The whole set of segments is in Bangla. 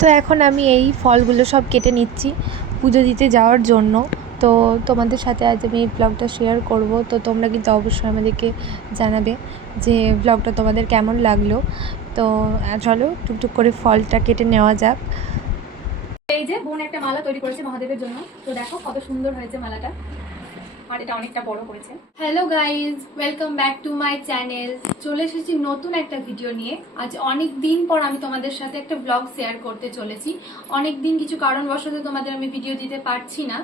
তো এখন আমি এই ফলগুলো সব কেটে নিচ্ছি পুজো দিতে যাওয়ার জন্য। তো তোমাদের সাথে আজ আমি এই ব্লগটা শেয়ার করব। তো তোমরা কিন্তু অবশ্যই আমাদেরকে জানাবে যে ব্লগটা তোমাদের কেমন লাগলো। তো চলো টুকটুক করে ফলটা কেটে নেওয়া যাক। এই যে বোন একটা মালা তৈরি করেছে মহাদেবের জন্য। তো দেখো কত সুন্দর হয়েছে মালাটা, আর এটা অনেকটা বড় হয়েছে। Hello guys, welcome back to my channel. চলে এসেছি নতুন একটা ভিডিও নিয়ে। আজ অনেক দিন পর আমি তোমাদের সাথে একটা ব্লগ শেয়ার করতে চলেছি। অনেক দিন কিছু কারণবশত তোমাদের আমি ভিডিও দিতে পারছি না।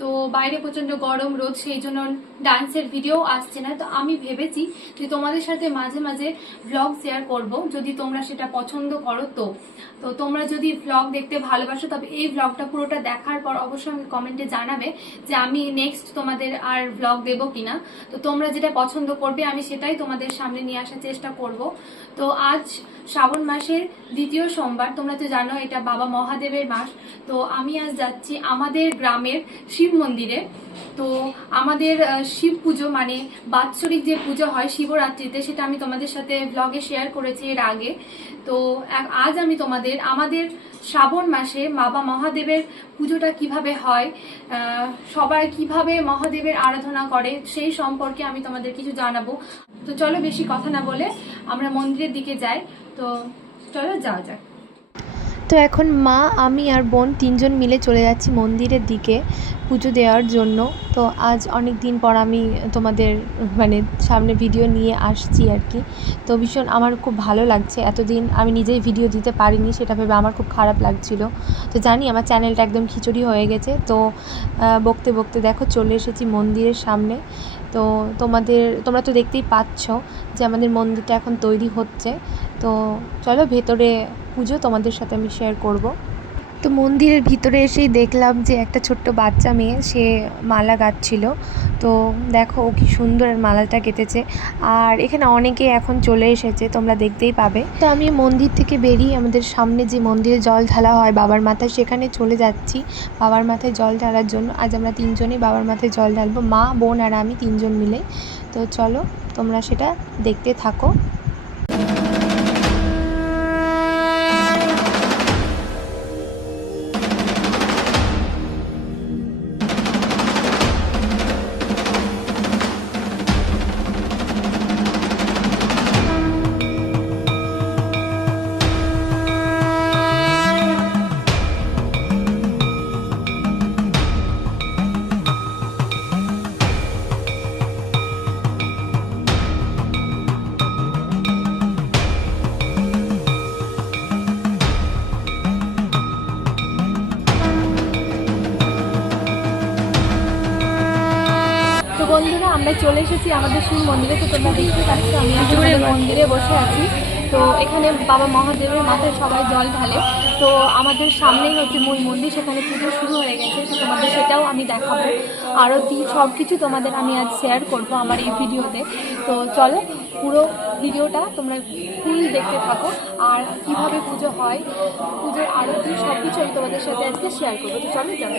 তো বাইরে প্রচন্ড গরম রোদ, সেই জন্য ডান্সের ভিডিও আসছে না। তো আমি ভেবেছি যে তোমাদের সাথে মাঝে মাঝে ব্লগ শেয়ার করব, যদি তোমরা সেটা পছন্দ করো। তো তোমরা যদি ব্লগ দেখতে ভালোবাসো তবে এই ব্লগটা পুরোটা দেখার পর অবশ্যই আমাকে কমেন্টে জানাবে যে আমি নেক্সট তোমাদের আর ব্লগ দেবো কিনা। তো তোমরা যেটা পছন্দ করবে আমি সেটাই তোমাদের সামনে নিয়ে আসার চেষ্টা করব। তো আজ শ্রাবণ মাসের দ্বিতীয় সোমবার, তোমরা তো জানো এটা বাবা মহাদেবের মাস। তো আমি আজ যাচ্ছি আমাদের গ্রামের শিব মন্দিরে। তো আমাদের শিব পুজো মানে বাৎসরিক যে পুজো হয় শিবরাত্রিতে, সেটা আমি তোমাদের সাথে ব্লগে শেয়ার করেছি এর আগে। তো আজ আমি আমাদের শ্রাবণ মাসে বাবা মহাদেবের পুজোটা কিভাবে হয়, সবাই কিভাবে মহাদেবের আরাধনা করে সেই সম্পর্কে আমি তোমাদের কিছু জানাবো। তো চলো বেশি কথা না বলে আমরা মন্দিরের দিকে যাই। তো চলো যাওয়া যাক। তো এখন মা, আমি আর বোন তিনজন মিলে চলে যাচ্ছি মন্দিরের দিকে পুজো দেওয়ার জন্য। তো আজ অনেক দিন পর আমি তোমাদের সামনে ভিডিও নিয়ে আসছি আর কি। তো ভীষণ আমার খুব ভালো লাগছে। এতদিন আমি নিজেই ভিডিও দিতে পারিনি, সেটা ভেবে আমার খুব খারাপ লাগছিল। তো জানি আমার চ্যানেলটা একদম খিচুড়ি হয়ে গেছে। তো বকতে বকতে দেখো চলে এসেছি মন্দিরের সামনে। তো তোমরা তো দেখতেই পাচ্ছ যে আমাদের মন্দিরটা এখন তৈরি হচ্ছে। তো চলো ভেতরে পুজো তোমাদের সাথে আমি শেয়ার করব। তো মন্দিরের ভিতরে এসেই দেখলাম যে একটা ছোট্ট বাচ্চা মেয়ে, সে মালা গাঁথছিল। তো দেখো ও কি সুন্দর মালাটা গেঁথেছে। আর এখানে অনেকে এখন চলে এসেছে, তোমরা দেখতেই পাবে। তো আমি মন্দির থেকে বেরিয়ে আমাদের সামনে যে মন্দিরে জল ঢালা হয় বাবার মাথায়, সেখানে চলে যাচ্ছি বাবার মাথায় জল ঢালার জন্য। আজ আমরা তিনজনেই বাবার মাথায় জল ঢালবো, মা, বোন আর আমি তিনজন মিলে। তো চলো তোমরা সেটা দেখতে থাকো। তো বন্ধুরা, আমরা চলে এসেছি আমাদের শিব মন্দিরে। তো তোমরা দেখতে পাচ্ছ আমি আমাদের মন্দিরে বসে আছি। তো এখানে বাবা মহাদেবের মাথায় সবাই জল ঢালে। তো আমাদের সামনেই হচ্ছে মূল মন্দির, সেখানে পুজো শুরু হয়ে গেছে। তো তোমাদের সেটাও আমি দেখাবো, আরতি সব কিছু তোমাদের আমি আজ শেয়ার করব আমার এই ভিডিওতে। তো চলো পুরো ভিডিওটা তোমরা ফুল দেখতে থাকো, আর কিভাবে পুজো হয়, পুজোর আরতি সব কিছু আমি তোমাদের সাথে আজকে শেয়ার করবো। তো চলো যাবো।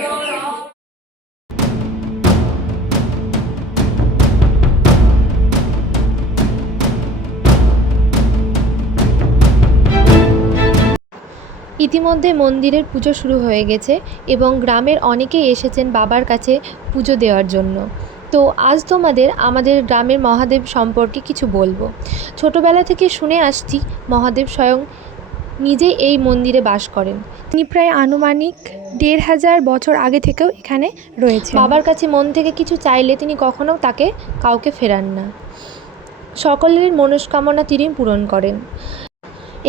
ইতিমধ্যে মন্দিরের পুজো শুরু হয়ে গেছে এবং গ্রামের অনেকেই এসেছেন বাবার কাছে পুজো দেওয়ার জন্য। তো আজ আমাদের গ্রামের মহাদেব সম্পর্কে কিছু বলবো। ছোটোবেলা থেকে শুনে আসছি মহাদেব স্বয়ং নিজেই এই মন্দিরে বাস করেন। তিনি প্রায় আনুমানিক ১৫০০ বছর আগে থেকেও এখানে রয়েছে। বাবার কাছে মন থেকে কিছু চাইলে তিনি কখনো তাকে কাউকে ফেরান না। সকলের মনস্কামনা তিনি পূরণ করেন।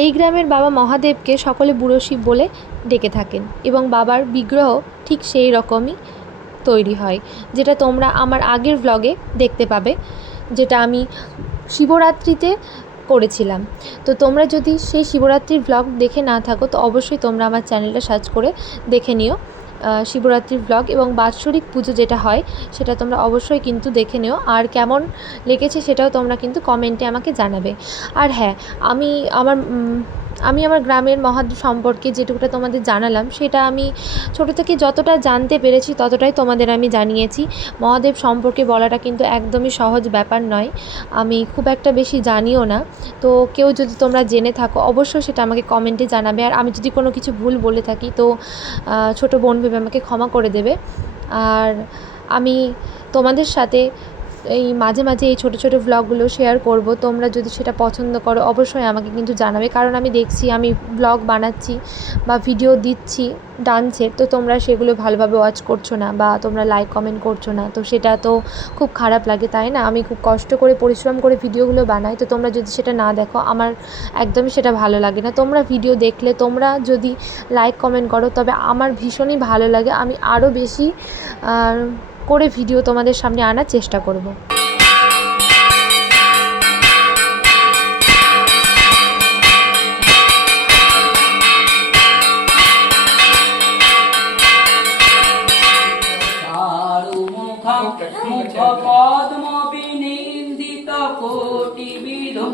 এই গ্রামের বাবা মহাদেবকে সকলে বুড়ো শিব বলে ডেকে থাকেন এবং বাবার বিগ্রহ ঠিক সেই রকমই তৈরি হয়, যেটা তোমরা আমার আগের ব্লগে দেখতে পাবে, যেটা আমি শিবরাত্রিতে করেছিলাম। তো তোমরা যদি সেই শিবরাত্রির ব্লগ দেখে না থাকো তো অবশ্যই তোমরা আমার চ্যানেলটা সার্চ করে দেখে নিও শিবরাত্রির ব্লগ, এবং বাৎসরিক পুজো যেটা হয় সেটা তোমরা অবশ্যই কিন্তু দেখে নিও। আর কেমন লেগেছে সেটাও তোমরা কিন্তু কমেন্টে আমাকে জানাবে। আর হ্যাঁ, আমি আমার আমি আমার গ্রামের মহাদেব সম্পর্কে যেটুকুটা তোমাদের জানালাম সেটা আমি ছোটো থেকে যতটা জানতে পেরেছি ততটাই তোমাদের আমি জানিয়েছি। মহাদেব সম্পর্কে বলাটা কিন্তু একদমই সহজ ব্যাপার নয়, আমি খুব একটা বেশি জানিও না। তো কেউ যদি তোমরা জেনে থাকো অবশ্যই সেটা আমাকে কমেন্টে জানাবে, আর আমি যদি কোনো কিছু ভুল বলে থাকি তো ছোটো বোন ভেবে আমাকে ক্ষমা করে দেবে। আর আমি তোমাদের সাথে এই মাঝে মাঝে এই ছোটো ছোটো ভ্লগগুলো শেয়ার করব, তোমরা যদি সেটা পছন্দ করো অবশ্যই আমাকে কিন্তু জানাবে। কারণ আমি দেখছি আমি ভ্লগ বানাচ্ছি বা ভিডিও দিচ্ছি ডান্সের, তো তোমরা সেগুলো ভালোভাবে ওয়াচ করছো না বা তোমরা লাইক কমেন্ট করছো না, তো সেটা তো খুব খারাপ লাগে, তাই না? আমি খুব কষ্ট করে পরিশ্রম করে ভিডিওগুলো বানাই, তো তোমরা যদি সেটা না দেখো আমার একদমই সেটা ভালো লাগে না। তোমরা ভিডিও দেখলে তোমরা যদি লাইক কমেন্ট করো তবে আমার ভীষণই ভালো লাগে, আমি আরও বেশি করে ভিডিও তোমাদের সামনে আনার চেষ্টা করব। পদ্ম বিনিন্দিত কোটি বিধু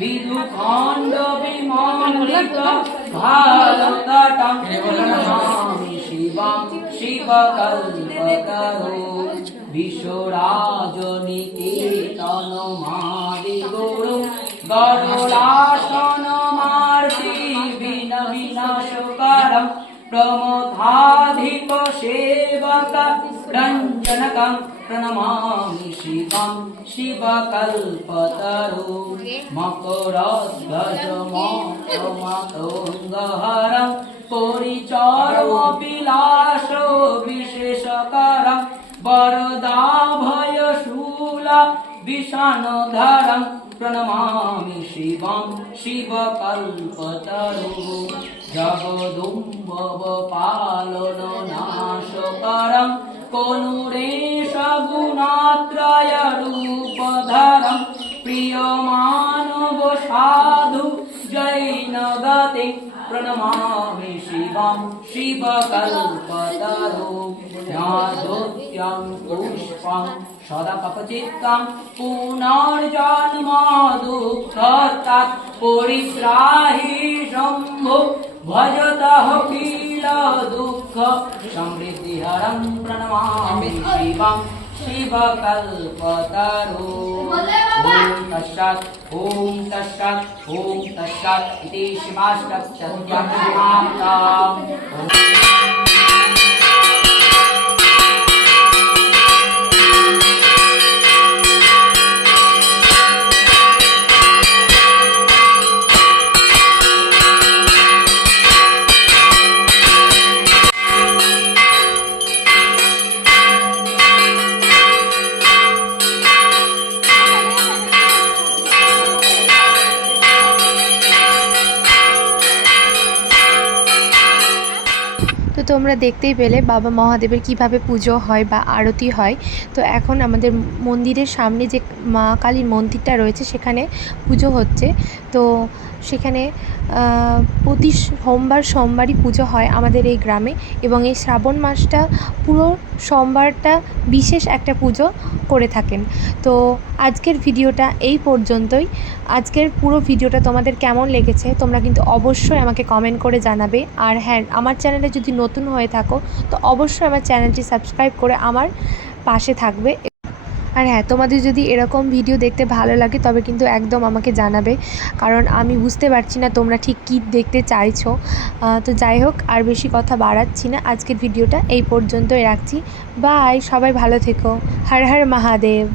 বিধু খণ্ড বিমণ্ডিত ভারতটং নমামি শিবং শিবকল্পতরো বিশ্বরাজনিকেতন মাদি গুরু গরুড়াসন মার্তি বিনাশকারং প্রমথাধিপ সেবক রঞ্জনকং প্রণমামি শিবং শিবকল্পতরো মকরধ্বজ মতঙ্গহরং পরিচরমবিলাস বিশেষকরং বরদাভয়শূলা বিষাণধরং প্রণমামি শিবং শিবকল্পতরো জগদুম্বব পালন নাশকরং কনুরেশ গুণাত্রয় রূপধরং প্রিয় মানব সাধু জৈনগতে প্রণমামি শিবং শিবকল্পতরো জ্ঞাতোত্যং পুষ্পং সদা পাপচিত্তং পুনর্জন্ম দুঃখতাৎ পরিত্রাহি শম্ভো ভজতঃ কিল দুঃখ সমৃদ্ধিহরং প্রণমামি শিবং শিবকল্পতরো ওম তস্সাৎ ইতি শিবাষ্টপ্তত্যং সমাপ্তম। তো তোমরা দেখতেই পেলে বাবা মহাদেবের কিভাবে পুজো হয় বা আরতি হয়। তো এখন আমাদের মন্দিরের সামনে যে মা কালীর মন্দিরটা রয়েছে সেখানে পুজো হচ্ছে। তো সেখানে প্রতি সোমবারই পুজো হয় আমাদের এই গ্রামে, এবং এই শ্রাবণ মাসটা পুরো সোমবারটা বিশেষ একটা পুজো করে থাকেন। তো আজকের ভিডিওটা এই পর্যন্তই। আজকের পুরো ভিডিওটা তোমাদের কেমন লেগেছে তোমরা কিন্তু অবশ্যই আমাকে কমেন্ট করে জানাবে। আর হ্যাঁ, আমার চ্যানেলে যদি নতুন হয়ে থাকো তো অবশ্যই আমার চ্যানেলটি সাবস্ক্রাইব করে আমার পাশে থাকবে। আর হ্যাঁ, তোমাদের যদি এরকম ভিডিও দেখতে ভালো লাগে তবে কিন্তু একদম আমাকে জানাবে, কারণ আমি বুঝতে পারছি না তোমরা ঠিক কী দেখতে চাইছো। তো যাই হোক, আর বেশি কথা বাড়াচ্ছি না, আজকের ভিডিওটা এই পর্যন্তই রাখছি। বাই, সবাই ভালো থেকো। হর হর মহাদেব।